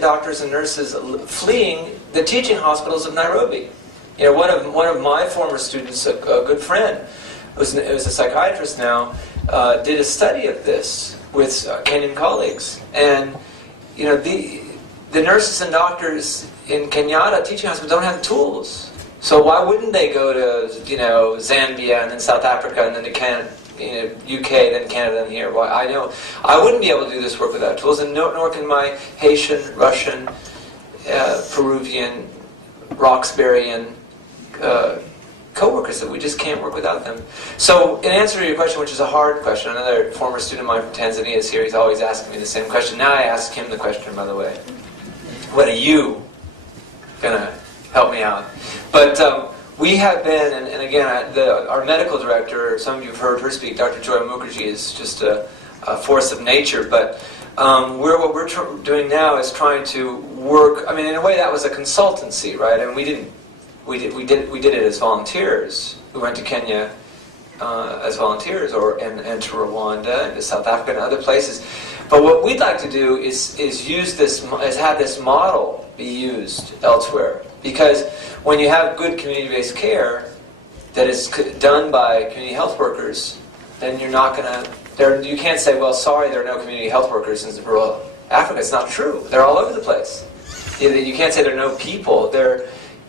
doctors and nurses fleeing the teaching hospitals of Nairobi. One of my former students, a good friend, who's a psychiatrist now, did a study of this with Kenyan colleagues, and the nurses and doctors in Kenyatta teaching hospitals don't have tools. So why wouldn't they go to Zambia and then South Africa and then to Canada, UK, then Canada, and here? Well, I know I wouldn't be able to do this work without tools, and nor can my Haitian, Russian, Peruvian, Roxbury, co-workers, that we just can't work without them. So in answer to your question, which is a hard question, another former student of mine from Tanzania is here. He's always asking me the same question. Now I ask him the question, by the way. What are you going to help me out? But we have been, and again, our medical director, some of you have heard her speak, Dr. Joy Mukherjee, is just a force of nature. But what we're doing now is trying to work. I mean, in a way, that was a consultancy, right? And we did it as volunteers. We went to Kenya as volunteers, and to Rwanda and to South Africa and other places. But what we'd like to do is have this model be used elsewhere. Because when you have good community-based care that is done by community health workers, then you're not going to. You can't say, well, sorry, there are no community health workers in rural Africa. It's not true. They're all over the place. You can't say there are no people.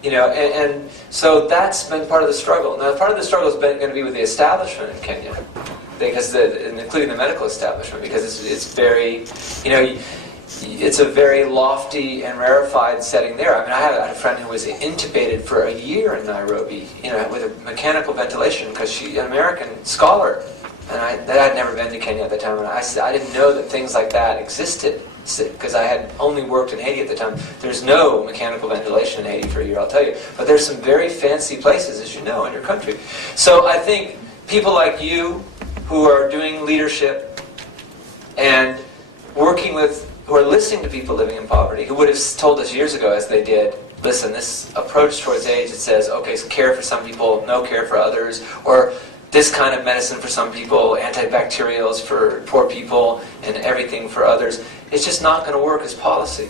And so that's been part of the struggle. Now, part of the struggle has been going to be with the establishment in Kenya, because including the medical establishment, because it's very, it's a very lofty and rarefied setting there. I mean, I had a friend who was intubated for a year in Nairobi, with a mechanical ventilation, because she's an American scholar, and I'd never been to Kenya at the time, and I didn't know that things like that existed, because I had only worked in Haiti at the time. There's no mechanical ventilation in Haiti for a year, I'll tell you. But there's some very fancy places, as you know, in your country. So I think people like you, who are doing leadership and who are listening to people living in poverty, who would have told us years ago, as they did, listen, this approach towards AIDS, it says, okay, so care for some people, no care for others, or this kind of medicine for some people, antibacterials for poor people, and everything for others. It's just not going to work as policy.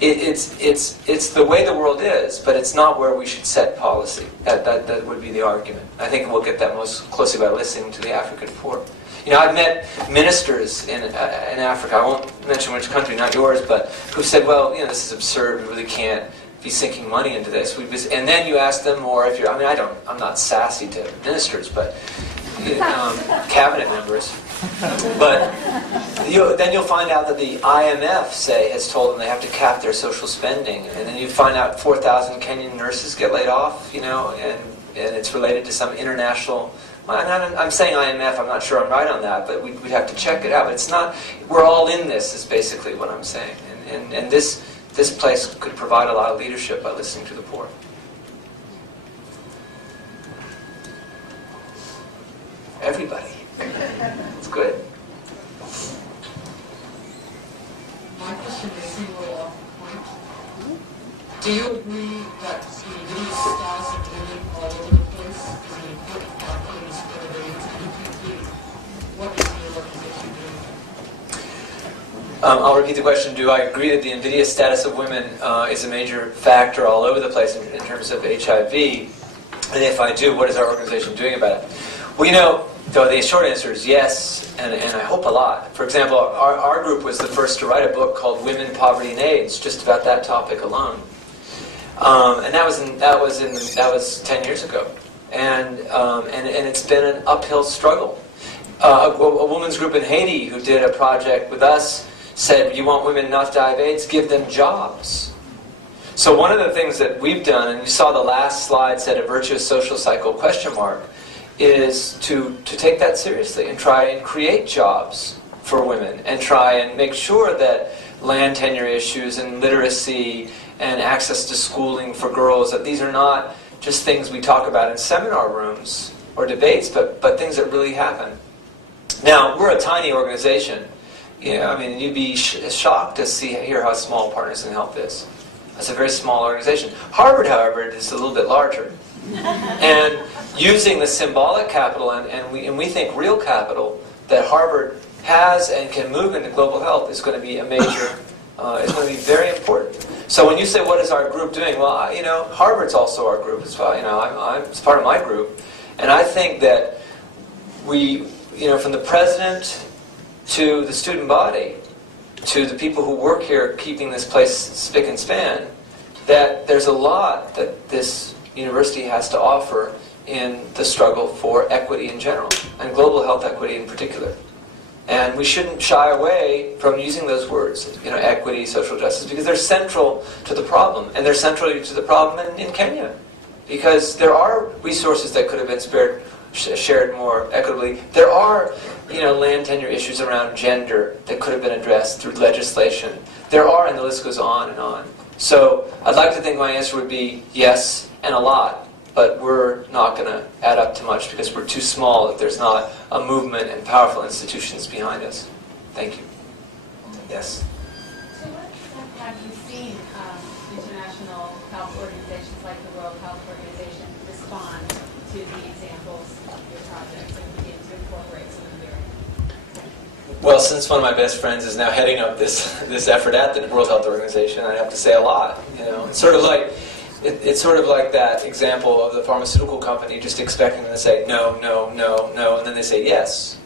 It's the way the world is, but it's not where we should set policy. That would be the argument. I think we'll get that most closely by listening to the African poor. I've met ministers in Africa, I won't mention which country, not yours, but who said, well, this is absurd, we really can't be sinking money into this. And then you ask them, or if you're, I'm not sassy to ministers, but cabinet members. But then you'll find out that the IMF, has told them they have to cap their social spending. And then you find out 4,000 Kenyan nurses get laid off, and it's related to some international. I'm saying IMF, I'm not sure I'm right on that, but we'd have to check it out. But it's not, we're all in this, is basically what I'm saying. And this place could provide a lot of leadership by listening to the poor. Everybody. It's good. My question is single off point. Do you agree that the religious status of women all over the place is an important factor in spread of AIDS? And if you do, what is your organization doing? I'll repeat the question. Do I agree that the invidious status of women is a major factor all over the place in terms of HIV? And if I do, what is our organization doing about it? Well, so the short answer is yes, and I hope a lot. For example, our group was the first to write a book called Women, Poverty, and AIDS, just about that topic alone. And that was 10 years ago, and it's been an uphill struggle. A women's group in Haiti who did a project with us said, you want women not to die of AIDS? Give them jobs. So one of the things that we've done, and you saw the last slide said a virtuous social cycle ? Is to take that seriously and try and create jobs for women and try and make sure that land tenure issues and literacy and access to schooling for girls, that these are not just things we talk about in seminar rooms or debates, but things that really happen. Now, we're a tiny organization. You'd be shocked to hear how small Partners in Health is. It's a very small organization. Harvard, however, is a little bit larger. And using the symbolic capital and we think real capital that Harvard has and can move into global health is going to be a major is going to be very important. So when you say, what is our group doing? Well, Harvard's also our group as well. It's part of my group. And I think that we, from the president to the student body, to the people who work here keeping this place spick and span, that there's a lot that this university has to offer in the struggle for equity in general, and global health equity in particular. And we shouldn't shy away from using those words, equity, social justice, because they're central to the problem. And they're central to the problem in Kenya. Because there are resources that could have been shared more equitably. There are, land tenure issues around gender that could have been addressed through legislation. There are, and the list goes on and on. So I'd like to think my answer would be yes and a lot. But we're not going to add up to much because we're too small if there's not a movement and powerful institutions behind us. Thank you. Yes? To what extent have you seen international health organizations like the World Health Organization respond to the examples of your projects and begin to incorporate some of your... Well, since one of my best friends is now heading up this effort at the World Health Organization, I have to say a lot. It's sort of like... It's sort of like that example of the pharmaceutical company just expecting them to say no, no, no, no, and then they say yes.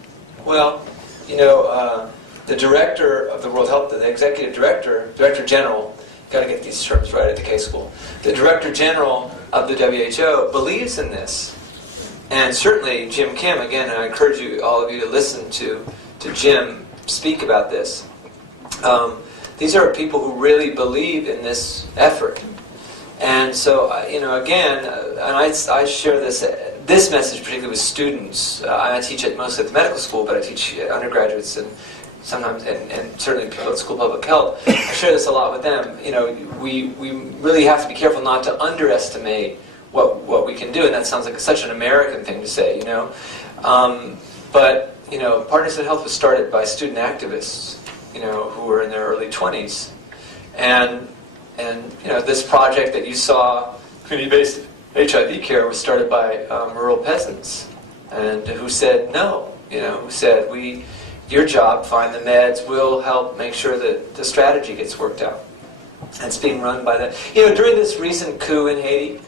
Well, the director of the World Health, the executive director, Director General, got to get these terms right at the K School, the Director General of the WHO believes in this. And certainly Jim Kim, again, and I encourage all of you to listen to Jim speak about this. These are people who really believe in this effort. And so, again, and I share this message particularly with students. I teach it mostly at the medical school, but I teach undergraduates and sometimes, and certainly people at School of Public Health. I share this a lot with them. We really have to be careful not to underestimate what we can do, and that sounds like such an American thing to say, But, Partners in Health was started by student activists, who were in their early 20s. And this project that you saw, community-based HIV care, was started by rural peasants, and who said no. Who said, your job, find the meds, we'll help make sure that the strategy gets worked out. And it's being run by that. During this recent coup in Haiti,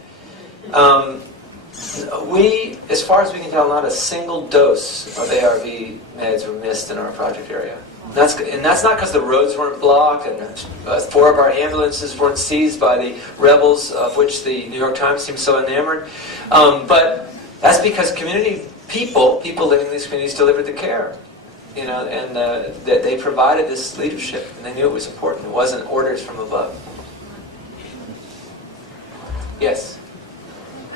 we, as far as we can tell, not a single dose of ARV meds were missed in our project area. And that's not because the roads weren't blocked and 4 of our ambulances weren't seized by the rebels, of which the New York Times seems so enamored. But that's because people living in these communities delivered the care. And that they provided this leadership, and they knew it was important. It wasn't orders from above. Yes?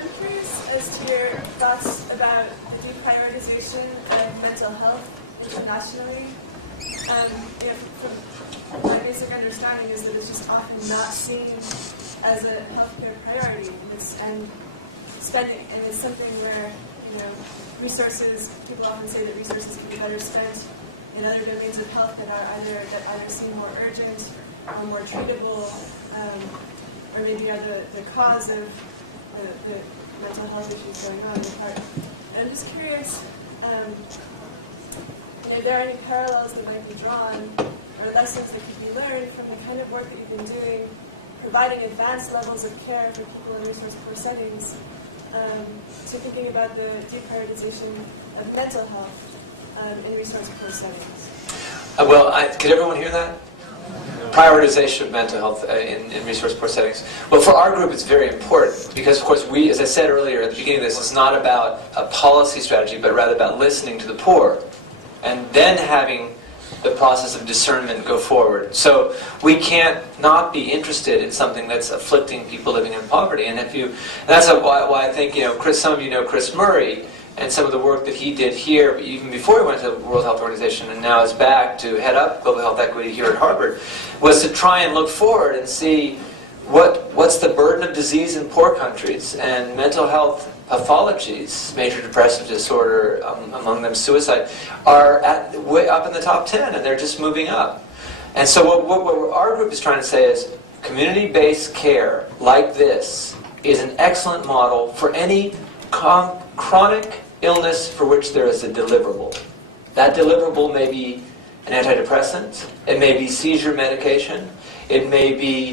I'm curious as to your thoughts about the deprioritization of mental health internationally. From my basic understanding is that it's just often not seen as a healthcare priority, and it's something where resources. People often say that resources can be better spent in other domains of health that either seem more urgent or more treatable, or maybe are the cause of the mental health issues going on in the heart. And I'm just curious. If there are any parallels that might be drawn or lessons that could be learned from the kind of work that you've been doing, providing advanced levels of care for people in resource-poor settings, to thinking about the deprioritization of mental health in resource-poor settings. Could everyone hear that? Prioritization of mental health in resource-poor settings. Well, for our group, it's very important because, of course, we, as I said earlier at the beginning of this, it's not about a policy strategy, but rather about listening to the poor, and then having the process of discernment go forward. So we can't not be interested in something that's afflicting people living in poverty. And that's why I think some of you know Chris Murray and some of the work that he did here, even before he went to the World Health Organization and now is back to head up global health equity here at Harvard, was to try and look forward and see what's the burden of disease in poor countries and mental health pathologies, major depressive disorder, among them suicide, are way up in the top 10, and they're just moving up. And so what our group is trying to say is community-based care like this is an excellent model for any chronic illness for which there is a deliverable. That deliverable may be an antidepressant. It may be seizure medication. It may be